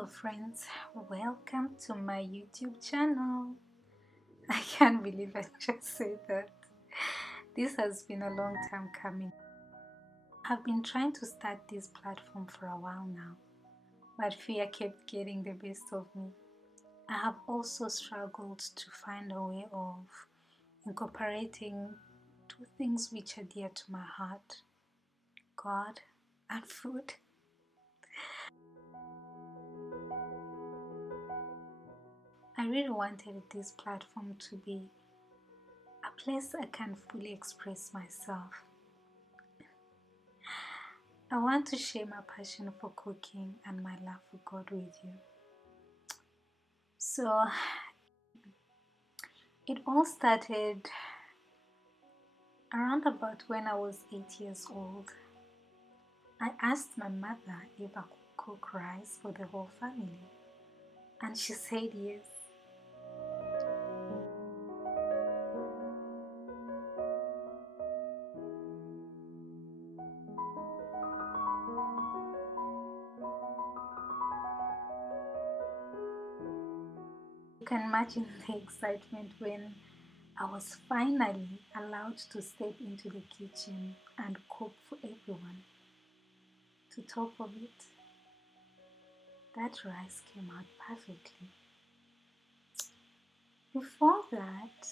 Hello friends, welcome to my YouTube channel. I can't believe I just said that. This has been a long time coming. I've been trying to start this platform for a while now, but fear kept getting the best of me. I have also struggled to find a way of incorporating two things which are dear to my heart: God and food. I really wanted this platform to be a place I can fully express myself. I want to share my passion for cooking and my love for God with you. So it all started around about when I was 8 years old. I asked my mother if I could cook rice for the whole family, and she said yes. You can imagine the excitement when I was finally allowed to step into the kitchen and cook for everyone. To top of it, that rice came out perfectly. Before that,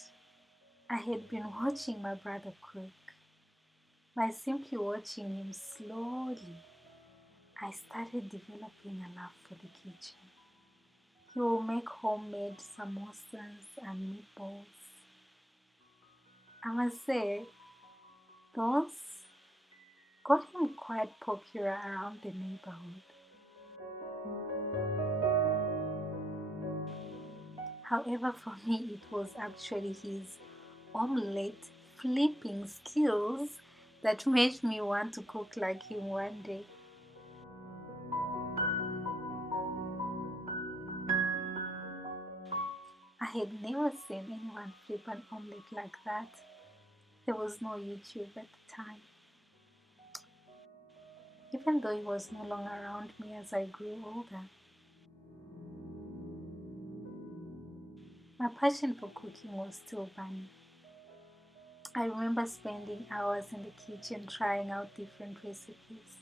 I had been watching my brother cook. By simply watching him slowly, I started developing a love for the kitchen. He will make homemade samosas and meatballs. I must say, those got him quite popular around the neighborhood. However, for me, it was actually his omelette flipping skills that made me want to cook like him one day. I had never seen anyone flip an omelette like that. There was no YouTube at the time. Even though he was no longer around me as I grew older, my passion for cooking was still burning. I remember spending hours in the kitchen trying out different recipes.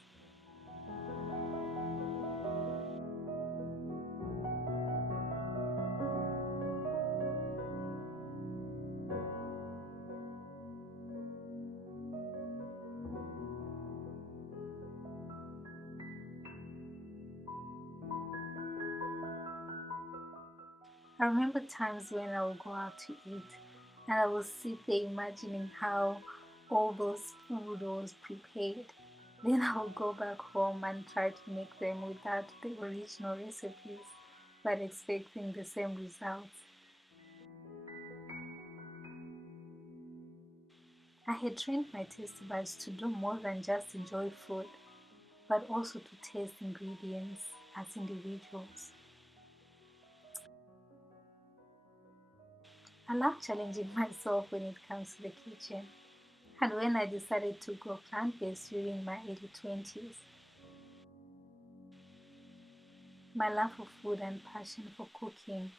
I remember times when I would go out to eat and I would sit there imagining how all those food was prepared. Then I would go back home and try to make them without the original recipes, but expecting the same results. I had trained my taste buds to do more than just enjoy food, but also to taste ingredients as individuals. I love challenging myself when it comes to the kitchen. And when I decided to go plant-based during my early 20s, my love for food and passion for cooking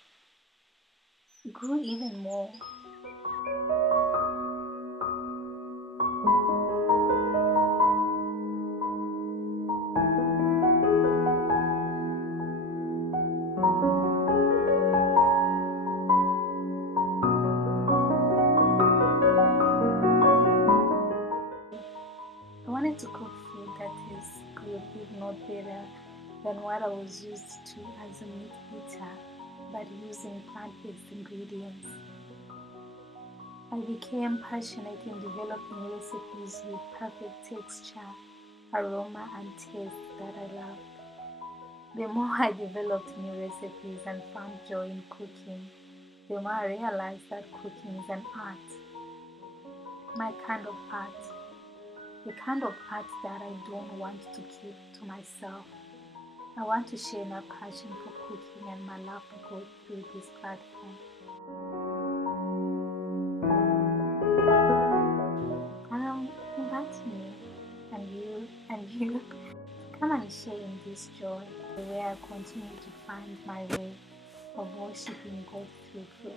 grew even more. I wanted to cook food that is good, if not better, than what I was used to as a meat eater, but using plant-based ingredients. I became passionate in developing recipes with perfect texture, aroma, and taste that I loved. The more I developed new recipes and found joy in cooking, the more I realized that cooking is an art. My kind of art. The kind of art that I don't want to keep to myself. I want to share my passion for cooking and my love for God through this platform. And I'm inviting you and you Come and share in this joy, where I continue to find my way of worshiping God through food.